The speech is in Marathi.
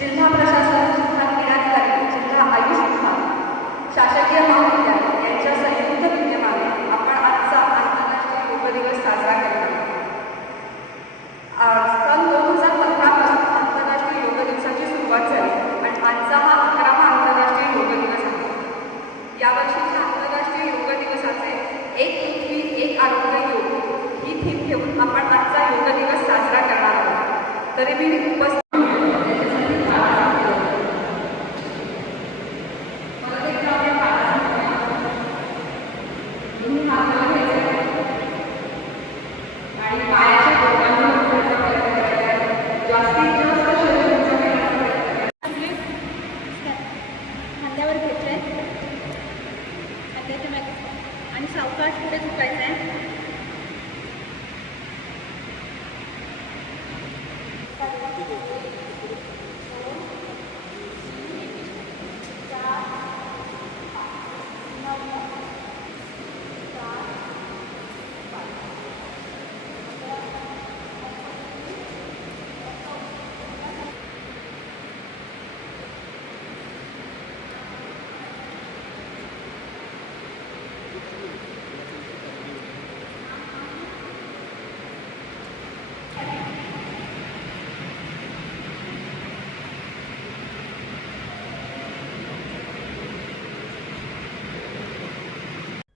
जिल्हा प्रशासन जिल्हा क्रीडाधिकारी जिल्हा आयुष विभाग शासकीय महाविद्यालय यांच्या संयुक्त विद्यमाने आपण आजचा आंतरराष्ट्रीय योग दिवस साजरा करत आहोत. सन दोन हजार पंधरापासून आंतरराष्ट्रीय योग दिवसाची सुरुवात झाली आणि आजचा हा अकरावा आंतरराष्ट्रीय योग दिवस आहे. यावर्षी आंतरराष्ट्रीय योग दिवसाचे एक पृथ्वी एक आरोग्य योग ही थीम घेऊन आपण आजचा योग दिवस साजरा करणार आहोत तरी मी उपस्थित आणि पायाच्या बोटांनी जास्तीत जास्त शरीराचा खांद्यावर घ्यायचं आहे खांद्याच्या मागे आणि सावकाश पुढे झुकायचं आहे